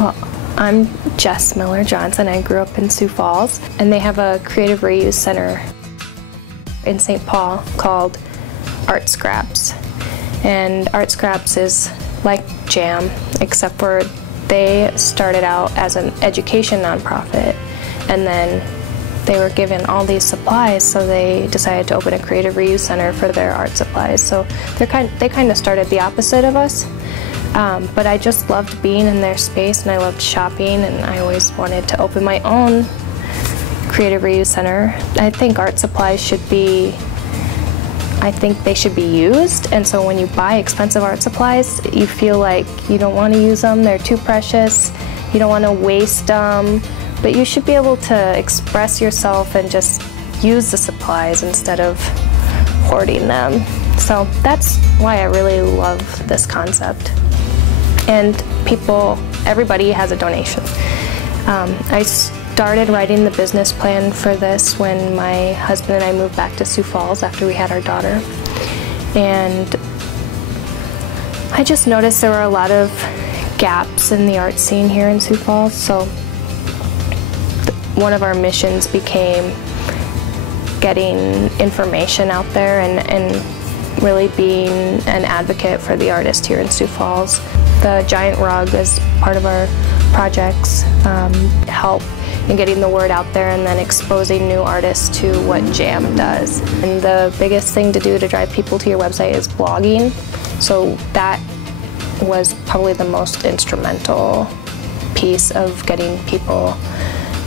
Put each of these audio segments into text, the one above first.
Well, I'm Jess Miller Johnson. I grew up in Sioux Falls, and they have a creative reuse center in St. Paul called Art Scraps. And Art Scraps is like JAM, except for they started out as an education nonprofit, and then they were given all these supplies, so they decided to open a creative reuse center for their art supplies. So they kind of started the opposite of us. But I just loved being in their space, and I loved shopping, and I always wanted to open my own creative reuse center. I think art supplies should be, they should be used, and so when you buy expensive art supplies, you feel like you don't want to use them, they're too precious, you don't want to waste them, but you should be able to express yourself and just use the supplies instead of hoarding them. So that's why I really love this concept. And everybody has a donation. I started writing the business plan for this when my husband and I moved back to Sioux Falls after we had our daughter. And I just noticed there were a lot of gaps in the art scene here in Sioux Falls, so one of our missions became getting information out there and really being an advocate for the artist here in Sioux Falls. The Giant Rug is part of our projects, help in getting the word out there and then exposing new artists to what JAM does. And the biggest thing to do to drive people to your website is blogging, so that was probably the most instrumental piece of getting people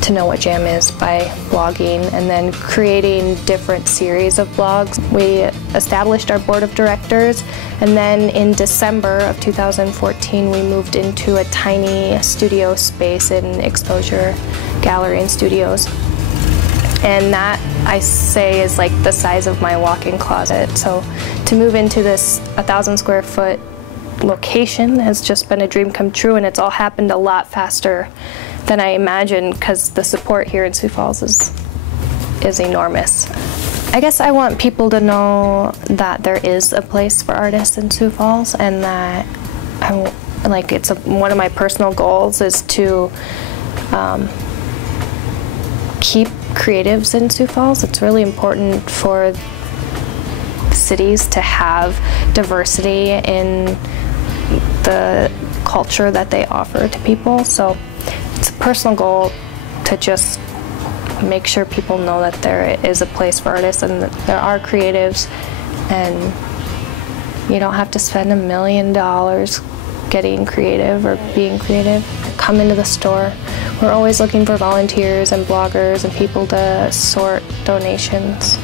to know what JAM is, by blogging and then creating different series of blogs. We established our board of directors, and then in December of 2014 we moved into a tiny studio space in Exposure Gallery and Studios. And that, I say, is like the size of my walk-in closet. So to move into this 1,000 square foot location has just been a dream come true, and it's all happened a lot faster than I imagined because the support here in Sioux Falls is enormous. I guess I want people to know that there is a place for artists in Sioux Falls, and that one of my personal goals is to keep creatives in Sioux Falls. It's really important for cities to have diversity in the culture that they offer to people. So it's a personal goal to just make sure people know that there is a place for artists and that there are creatives, and you don't have to spend $1 million getting creative or being creative. Come into the store. We're always looking for volunteers and bloggers and people to sort donations.